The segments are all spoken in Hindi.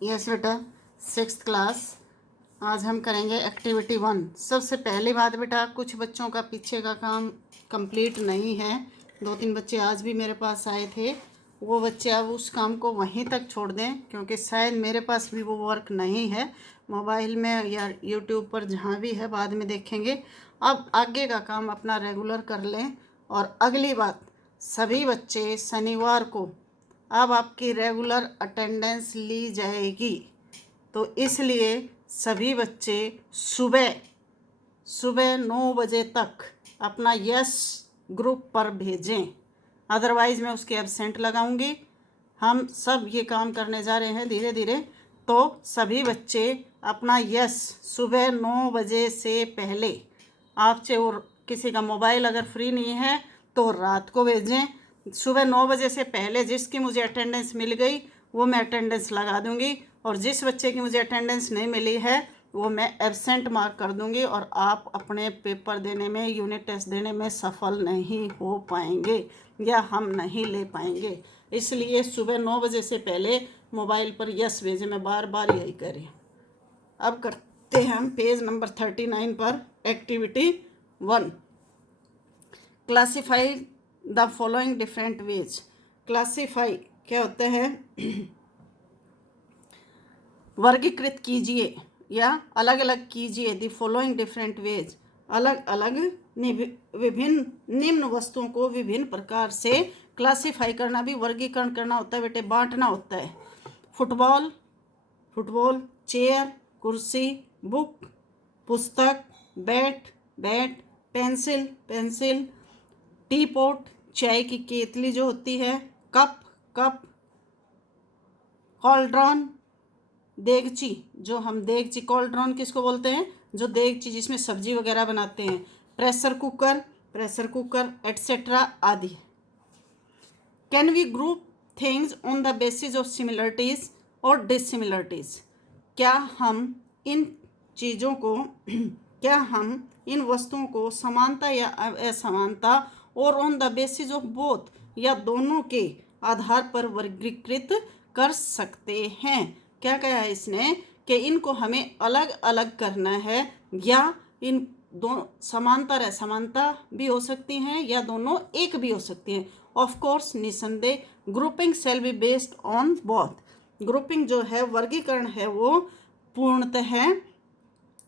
यस बेटा, 6th क्लास। आज हम करेंगे एक्टिविटी 1। सबसे पहली बात बेटा, कुछ बच्चों का पीछे का काम कंप्लीट नहीं है। 2-3 बच्चे आज भी मेरे पास आए थे। वो बच्चे अब उस काम को वहीं तक छोड़ दें, क्योंकि शायद मेरे पास भी वो वर्क नहीं है। मोबाइल में या यूट्यूब पर जहाँ भी है बाद में देखेंगे। अब आगे का काम अपना रेगुलर कर लें। और अगली बात, सभी बच्चे शनिवार को अब आपकी रेगुलर अटेंडेंस ली जाएगी, तो इसलिए सभी बच्चे सुबह सुबह 9 बजे तक अपना यस ग्रुप पर भेजें, अदरवाइज़ मैं उसके एब्सेंट लगाऊंगी। हम सब ये काम करने जा रहे हैं धीरे धीरे, तो सभी बच्चे अपना यस सुबह 9 बजे से पहले, आपसे और किसी का मोबाइल अगर फ्री नहीं है तो रात को भेजें। सुबह 9 बजे से पहले जिसकी मुझे अटेंडेंस मिल गई वो मैं अटेंडेंस लगा दूंगी, और जिस बच्चे की मुझे अटेंडेंस नहीं मिली है वो मैं एब्सेंट मार्क कर दूंगी, और आप अपने पेपर देने में, यूनिट टेस्ट देने में सफल नहीं हो पाएंगे या हम नहीं ले पाएंगे। इसलिए सुबह 9 बजे से पहले मोबाइल पर यस भेजें। मैं बार बार यही करें। अब करते हैं हम पेज नंबर 39 पर activity 1। Classify the following different ways. Classify क्या होता है? वर्गीकृत कीजिए या अलग अलग कीजिए। द फॉलोइंग डिफरेंट वेज, अलग अलग विभिन्न निम्न वस्तुओं को विभिन्न प्रकार से क्लासीफाई करना भी वर्गीकरण करना होता है बेटे, बांटना होता है। फुटबॉल फुटबॉल, चेयर कुर्सी, बुक पुस्तक, bat bat, pencil pencil, T pot चाय की केतली जो होती है, कप कप, कॉल्ड्रॉन देगची, जो हम देगची, कॉल्ड्रॉन किसको बोलते हैं? जो देगची जिसमें सब्जी वगैरह बनाते हैं। प्रेशर कुकर एटसेट्रा आदि। Can we group things on the basis of similarities और डिससिमिलरिटीज? क्या हम इन चीज़ों को क्या हम इन वस्तुओं को समानता या असमानता और on the basis of both, या दोनों के आधार पर वर्गीकृत कर सकते हैं? क्या कहा है इसने कि इनको हमें अलग अलग करना है, या इन दो समांतर है, समानता भी हो सकती हैं या दोनों एक भी हो सकती हैं। ऑफ कोर्स, निसंदेह grouping shall be based on both. Grouping जो है, वर्गीकरण है, वो पूर्णतः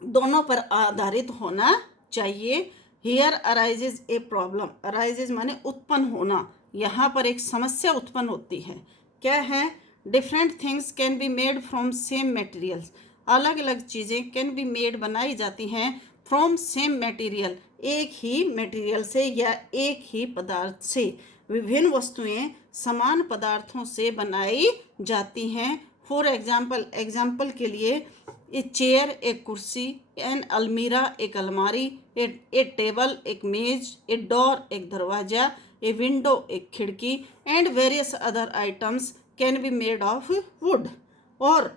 दोनों पर आधारित होना चाहिए। Here arises a problem. Arises माने उत्पन्न होना। यहाँ पर एक समस्या उत्पन्न होती है। क्या है? Different things can be made from same materials. अलग अलग चीज़ें कैन बी मेड बनाई जाती हैं फ्रॉम सेम मटेरियल, एक ही मटेरियल से या एक ही पदार्थ से। विभिन्न वस्तुएं समान पदार्थों से बनाई जाती हैं। फॉर एग्जाम्पल के लिए, ए चेयर एक कुर्सी, एन अलमीरा एक अलमारी, ए टेबल एक मेज, ए डोर एक दरवाजा, ए विंडो एक खिड़की, and various other items can be made of would. और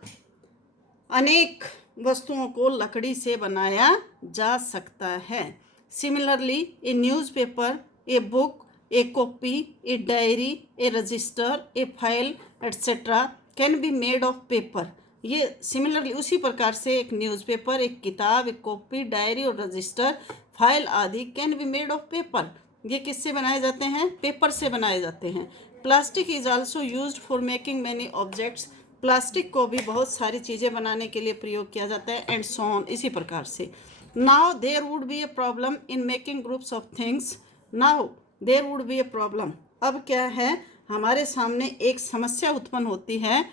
अनेक वस्तुओं को लकड़ी से बनाया जा सकता है। Similarly, A newspaper, a book, A copy, a diary, A register, A file etcetera can be made of paper. ये सिमिलरली उसी प्रकार से एक न्यूज़पेपर, एक किताब, एक कॉपी, डायरी और रजिस्टर, फाइल आदि can be made of paper. ये किससे बनाए जाते हैं? पेपर से बनाए जाते हैं। Plastic is also used for making many objects. Plastic को भी बहुत सारी चीज़ें बनाने के लिए प्रयोग किया जाता है। एंड सो ऑन, इसी प्रकार से। Now there would be a problem in making groups of things. Now there would be a problem. अब क्या है? हमारे सामने एक समस्या उत्पन्न होती है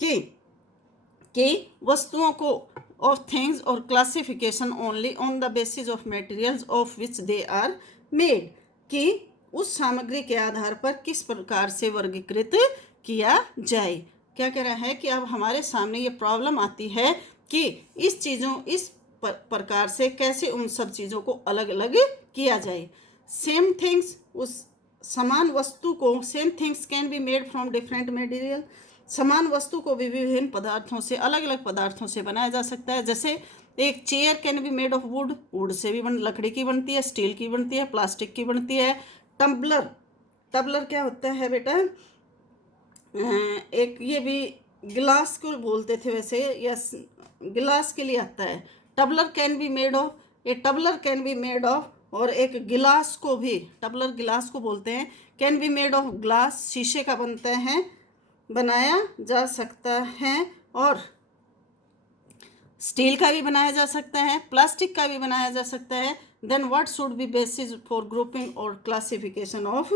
कि वस्तुओं को ऑफ थिंग्स और classification only on the basis of materials of which they are made, कि उस सामग्री के आधार पर किस प्रकार से वर्गीकृत किया जाए। क्या कह रहा है कि अब हमारे सामने ये प्रॉब्लम आती है कि इस प्रकार से कैसे उन सब चीज़ों को अलग अलग किया जाए। सेम थिंग्स, उस समान वस्तु को, same things can be made from different material. समान वस्तु को भी विभिन्न पदार्थों से, अलग अलग पदार्थों से बनाया जा सकता है। जैसे एक chair can be made of would, would say भी लकड़ी की बनती है, स्टील की बनती है, प्लास्टिक की बनती है। टम्बलर क्या होता है बेटा? एक ये भी गिलास को बोलते थे वैसे, यस गिलास के लिए आता है। टबलर कैन बी मेड ऑफ, ये टबलर कैन बी मेड ऑफ, और एक गिलास को भी टबलर गिलास को बोलते हैं। Can be made of glass, शीशे का बनता है, बनाया जा सकता है, और स्टील का भी बनाया जा सकता है, प्लास्टिक का भी बनाया जा सकता है। Then what should be basis for grouping और क्लासिफिकेशन ऑफ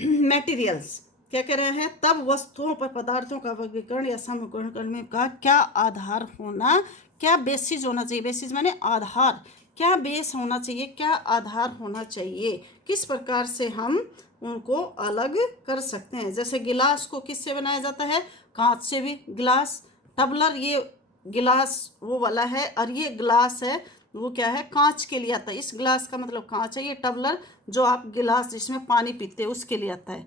मटेरियल्स। क्या कह रहे हैं, तब वस्तुओं पर पदार्थों का वर्गीकरण या समूहीकरण करने का क्या आधार होना, क्या बेसिस होना चाहिए, बेसिस माने आधार, क्या बेस होना चाहिए, क्या आधार होना चाहिए, किस प्रकार से हम उनको अलग कर सकते हैं। जैसे गिलास को किससे बनाया जाता है, कांच से भी गिलास। टबलर ये गिलास वो वाला है, और ये गिलास है वो क्या है, कांच के लिए आता है। इस गिलास का मतलब कांच है। ये टबलर जो आप गिलास जिसमें पानी पीते हैं उसके लिए आता है।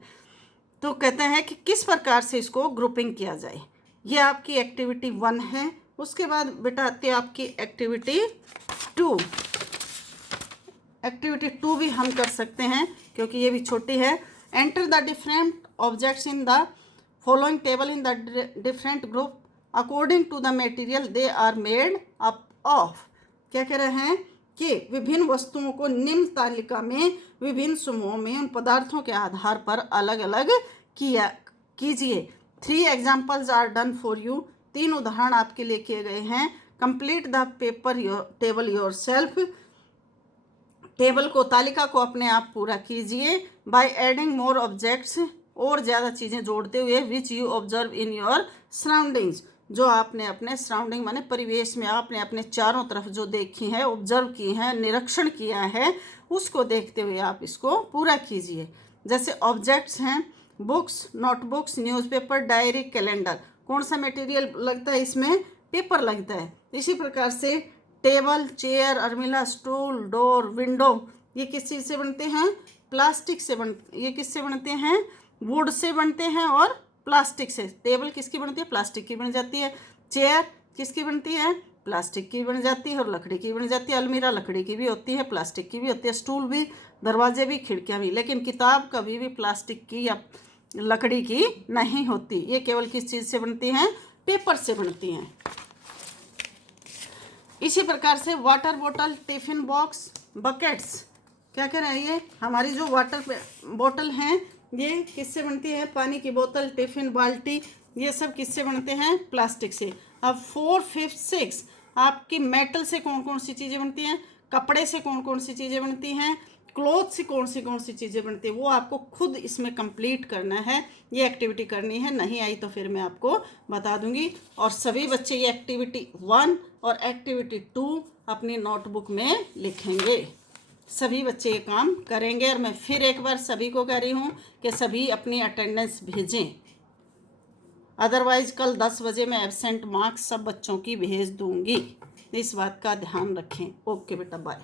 तो कहते हैं कि किस प्रकार से इसको ग्रुपिंग किया जाए। ये आपकी एक्टिविटी 1 है। उसके बाद बेटा आती है आपकी एक्टिविटी 2। एक्टिविटी 2 भी हम कर सकते हैं क्योंकि ये भी छोटी है। Enter the different objects in the following table in the different group according to the material they are made up of. क्या कह रहे हैं कि विभिन्न वस्तुओं को निम्न तालिका में विभिन्न समूहों में उन पदार्थों के आधार पर अलग अलग किया कीजिए। 3 examples are done for you. 3 उदाहरण आपके लिए किए गए हैं। Complete the paper table yourself. Table को तालिका को अपने आप पूरा कीजिए। बाय एडिंग मोर ऑब्जेक्ट्स, और ज़्यादा चीज़ें जोड़ते हुए, which you observe in your surroundings, जो आपने अपने सराउंडिंग माने परिवेश में आपने अपने चारों तरफ जो देखी है, ऑब्जर्व की है, निरीक्षण किया है, उसको देखते हुए आप इसको पूरा कीजिए। जैसे ऑब्जेक्ट्स हैं books, notebooks, newspaper, diary, calendar. कौन सा मटेरियल लगता है इसमें, पेपर लगता है। इसी प्रकार से टेबल, चेयर, अलमीरा, स्टूल, डोर, विंडो, ये किस चीज़ से बनते हैं, प्लास्टिक से ये किससे बनते हैं, वुड से बनते हैं और प्लास्टिक से। टेबल किसकी बनती है, प्लास्टिक की बन जाती है। चेयर किसकी बनती है, प्लास्टिक की बन जाती है और लकड़ी की बन जाती है। अलमीरा लकड़ी की भी होती है, प्लास्टिक की भी होती है। स्टूल भी, दरवाजे भी, खिड़कियाँ भी। लेकिन किताब कभी भी प्लास्टिक की या लकड़ी की नहीं होती। ये केवल किस चीज़ से बनती हैं, पेपर से बनती हैं। इसी प्रकार से वाटर बोतल, टिफिन बॉक्स, बकेट्स, क्या कह रहे हैं, ये हमारी जो वाटर बोतल हैं ये किससे बनती है, पानी की बोतल, टिफिन, बाल्टी, ये सब किससे बनते हैं, प्लास्टिक से। अब 4, 5, 6 आपकी मेटल से कौन कौन सी चीज़ें बनती हैं, कपड़े से कौन कौन सी चीज़ें बनती हैं, क्लॉथ से कौन सी चीज़ें बनती है, वो आपको खुद इसमें कंप्लीट करना है। ये एक्टिविटी करनी है, नहीं आई तो फिर मैं आपको बता दूंगी। और सभी बच्चे ये एक्टिविटी 1 और एक्टिविटी 2 अपनी नोटबुक में लिखेंगे। सभी बच्चे ये काम करेंगे। और मैं फिर एक बार सभी को कह रही हूँ कि सभी अपनी अटेंडेंस भेजें, अदरवाइज कल 10 बजे मैं एब्सेंट मार्क्स सब बच्चों की भेज दूँगी। इस बात का ध्यान रखें। ओके बेटा, बाय।